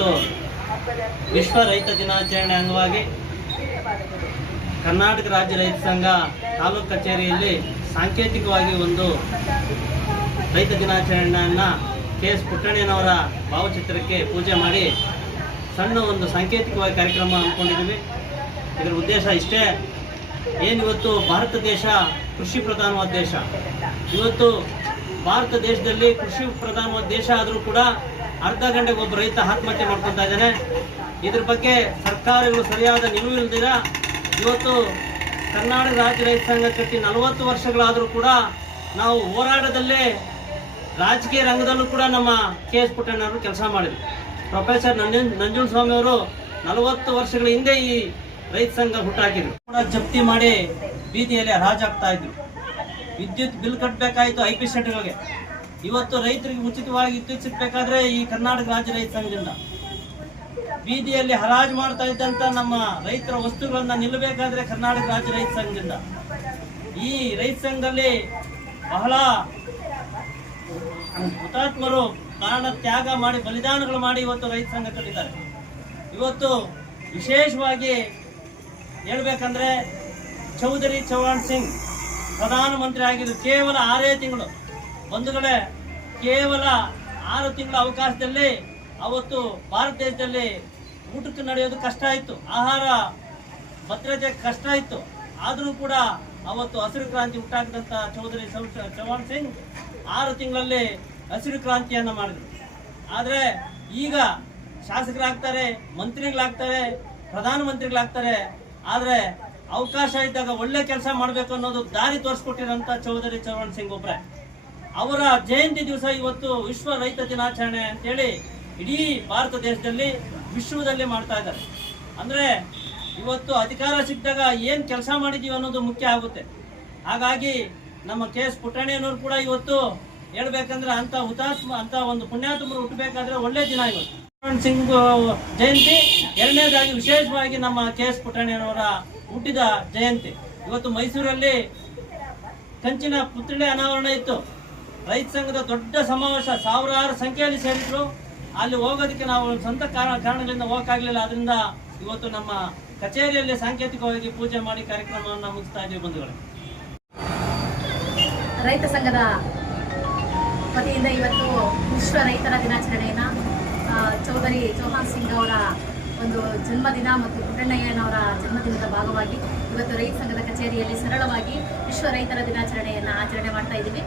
ಇವತ್ತು ವಿಶ್ವ ರೈತ ದಿನಾಚರಣೆ ಅಂಗವಾಗಿ ಕರ್ನಾಟಕ ರಾಜ್ಯ ರೈತ ಸಂಘ ತಾಲೂಕು ಕಚೇರಿಯಲ್ಲಿ ಸಾಂಕೇತಿಕವಾಗಿ ಒಂದು ರೈತ ದಿನಾಚರಣೆಯನ್ನು ಕೆ.ಎಸ್. ಪುಟ್ಟಣ್ಣನವರ ಭಾವಚಿತ್ರಕ್ಕೆ ಪೂಜೆ ಮಾಡಿ ಸಣ್ಣ ಒಂದು ಸಾಂಕೇತಿಕವಾಗಿ ಕಾರ್ಯಕ್ರಮ ಹಮ್ಮಿಕೊಂಡಿದ್ದೀವಿ. ಇದರ ಉದ್ದೇಶ ಇಷ್ಟೇ, ಏನಿವತ್ತು ಭಾರತ ದೇಶ ಕೃಷಿ ಪ್ರಧಾನವಾದ ದೇಶ. ಇವತ್ತು ಭಾರತ ದೇಶದಲ್ಲಿ ಕೃಷಿ ಪ್ರಧಾನವಾದ ದೇಶ ಆದರೂ ಕೂಡ ಅರ್ಧ ಗಂಟೆಗೆ ಒಬ್ಬ ರೈತ ಆತ್ಮಹತ್ಯೆ ಮಾಡ್ಕೊತಾ ಇದ್ದಾನೆ. ಇದ್ರ ಬಗ್ಗೆ ಸರ್ಕಾರಗಳು ಸರಿಯಾದ ನಿಲುವು ಇಲ್ದಿರ ಇವತ್ತು ಕರ್ನಾಟಕ ರಾಜ್ಯ ರೈತ ಸಂಘ ಕಟ್ಟಿ 40 ವರ್ಷಗಳಾದರೂ ಕೂಡ ನಾವು ಹೋರಾಟದಲ್ಲೇ ರಾಜಕೀಯ ರಂಗದಲ್ಲೂ ಕೂಡ ನಮ್ಮ ಕೆ.ಎಸ್. ಪುಟ್ಟಣ್ಣವರು ಕೆಲಸ ಮಾಡಿದ್ರು. ಪ್ರೊಫೆಸರ್ ನಂಜುಂಡಸ್ವಾಮಿ ಅವರು 40 ವರ್ಷಗಳ ಹಿಂದೆ ಈ ರೈತ ಸಂಘ ಹುಟ್ಟಾಕಿದ್ರು. ಕೂಡ ಜಪ್ತಿ ಮಾಡಿ ಬೀದಿಯಲ್ಲಿ ಹರಾಜಾಗ್ತಾ ಇದ್ರು. ವಿದ್ಯುತ್ ಬಿಲ್ ಕಟ್ಟಬೇಕಾಯಿತು IP ಸೆಟ್ಗಳಿಗೆ. ಇವತ್ತು ರೈತರಿಗೆ ಉಚಿತವಾಗಿ ವಿದ್ಯುತ್ ಸಿಗಬೇಕಾದ್ರೆ ಈ ಕರ್ನಾಟಕ ರಾಜ್ಯ ರೈತ ಸಂಘದಿಂದ, ಬೀದಿಯಲ್ಲಿ ಹರಾಜು ಮಾಡ್ತಾ ಇದ್ದಂತ ನಮ್ಮ ರೈತರ ವಸ್ತುಗಳನ್ನ ನಿಲ್ಲಬೇಕಾದ್ರೆ ಕರ್ನಾಟಕ ರಾಜ್ಯ ರೈತ ಸಂಘದಿಂದ. ಈ ರೈತ ಸಂಘದಲ್ಲಿ ಬಹಳ ಹುತಾತ್ಮರು ಪ್ರಾಣ ತ್ಯಾಗ ಮಾಡಿ ಬಲಿದಾನಗಳು ಮಾಡಿ ಇವತ್ತು ರೈತ ಸಂಘ ಕಟ್ಟಿದ್ದಾರೆ. ಇವತ್ತು ವಿಶೇಷವಾಗಿ ಹೇಳ್ಬೇಕಂದ್ರೆ ಚೌಧರಿ ಚೌಹಾಣ್ ಸಿಂಗ್ ಪ್ರಧಾನಮಂತ್ರಿ ಆಗಿದ್ದು ಕೇವಲ 6 ತಿಂಗಳು. ಬಂಧುಗಳೇ, ಕೇವಲ 6 ತಿಂಗಳ ಅವಕಾಶದಲ್ಲಿ ಅವತ್ತು ಭಾರತ ದೇಶದಲ್ಲಿ ಊಟಕ್ಕೆ ನಡೆಯೋದು ಕಷ್ಟ ಇತ್ತು, ಆಹಾರ ಭದ್ರತೆ ಕಷ್ಟ ಇತ್ತು. ಆದರೂ ಕೂಡ ಅವತ್ತು ಹಸಿರು ಕ್ರಾಂತಿ ಹುಟ್ಟಾಕಿದಂಥ ಚೌಧರಿ ಚೌಹಾಣ್ ಸಿಂಗ್ 6 ತಿಂಗಳಲ್ಲಿ ಹಸಿರು ಕ್ರಾಂತಿಯನ್ನು ಮಾಡಿದ್ರು. ಆದರೆ ಈಗ ಶಾಸಕರಾಗ್ತಾರೆ, ಮಂತ್ರಿಗಳಾಗ್ತಾರೆ, ಪ್ರಧಾನಮಂತ್ರಿಗಳಾಗ್ತಾರೆ. ಆದರೆ ಅವಕಾಶ ಇದ್ದಾಗ ಒಳ್ಳೆ ಕೆಲಸ ಮಾಡಬೇಕು ಅನ್ನೋದು ದಾರಿ ತೋರಿಸ್ಕೊಟ್ಟಿರೋಂಥ ಚೌಧರಿ ಚೌಹಾಣ್ ಸಿಂಗ್ ಒಬ್ಬರೇ. ಅವರ ಜಯಂತಿ ದಿವಸ ಇವತ್ತು ವಿಶ್ವ ರೈತ ದಿನಾಚರಣೆ ಅಂತೇಳಿ ಇಡೀ ಭಾರತ ದೇಶದಲ್ಲಿ ವಿಶ್ವದಲ್ಲಿ ಮಾಡ್ತಾ ಇದ್ದಾರೆ. ಅಂದರೆ ಇವತ್ತು ಅಧಿಕಾರ ಸಿಕ್ಕಿದಾಗ ಏನು ಕೆಲಸ ಮಾಡಿದ್ದೀವಿ ಅನ್ನೋದು ಮುಖ್ಯ ಆಗುತ್ತೆ. ಹಾಗಾಗಿ ನಮ್ಮ ಕೆ.ಎಸ್. ಪುಟ್ಟಣ್ಣನವರು ಕೂಡ ಇವತ್ತು ಹೇಳ್ಬೇಕಂದ್ರೆ ಅಂಥ ಹುತಾತ್ಮ, ಅಂಥ ಒಂದು ಪುಣ್ಯಾತ್ಮರು ಹುಟ್ಟಬೇಕಾದ್ರೆ ಒಳ್ಳೆ ದಿನ ಇವತ್ತು ಚೌಹಾಣ್ ಸಿಂಗ್ ಜಯಂತಿ. ಎರಡನೇದಾಗಿ ವಿಶೇಷವಾಗಿ ನಮ್ಮ ಕೆ.ಎಸ್. ಪುಟ್ಟಣ್ಣನವರ ಹುಟ್ಟಿದ ಜಯಂತಿ. ಇವತ್ತು ಮೈಸೂರಲ್ಲಿ ಕಂಚಿನ ಪುತ್ಥಳಿ ಅನಾವರಣ ಇತ್ತು. ರೈತ ಸಂಘದ ದೊಡ್ಡ ಸಮಾವೇಶ, ಸಾವಿರಾರು ಸಂಖ್ಯೆಯಲ್ಲಿ ಸೇರಿದ್ರು. ಅಲ್ಲಿ ಹೋಗೋದಕ್ಕೆ ನಾವು ಸ್ವಂತ ಕಾರಣಗಳಿಂದ ಹೋಗಕ್ಕಾಗಲಿಲ್ಲ. ಅದರಿಂದ ಇವತ್ತು ನಮ್ಮ ಕಚೇರಿಯಲ್ಲಿ ಸಾಂಕೇತಿಕವಾಗಿ ಪೂಜೆ ಮಾಡಿ ಕಾರ್ಯಕ್ರಮವನ್ನು ಮುಗಿಸ್ತಾ ಇದ್ದೀವಿ. ಬಂಧುಗಳೇ, ರೈತ ಸಂಘದ ವತಿಯಿಂದ ಇವತ್ತು ವಿಶ್ವ ರೈತರ ದಿನಾಚರಣೆಯನ್ನು ಚೌಧರಿ ಚೌಹಾಣ್ ಸಿಂಗ್ ಅವರ ಒಂದು ಜನ್ಮದಿನ ಮತ್ತು ಪುಟ್ಟಣ್ಣಯ್ಯನವರ ಜನ್ಮದಿನದ ಭಾಗವಾಗಿ ಇವತ್ತು ರೈತ ಸಂಘದ ಕಚೇರಿಯಲ್ಲಿ ಸರಳವಾಗಿ ವಿಶ್ವ ರೈತರ ದಿನಾಚರಣೆಯನ್ನು ಆಚರಣೆ ಮಾಡ್ತಾ ಇದ್ದೀವಿ.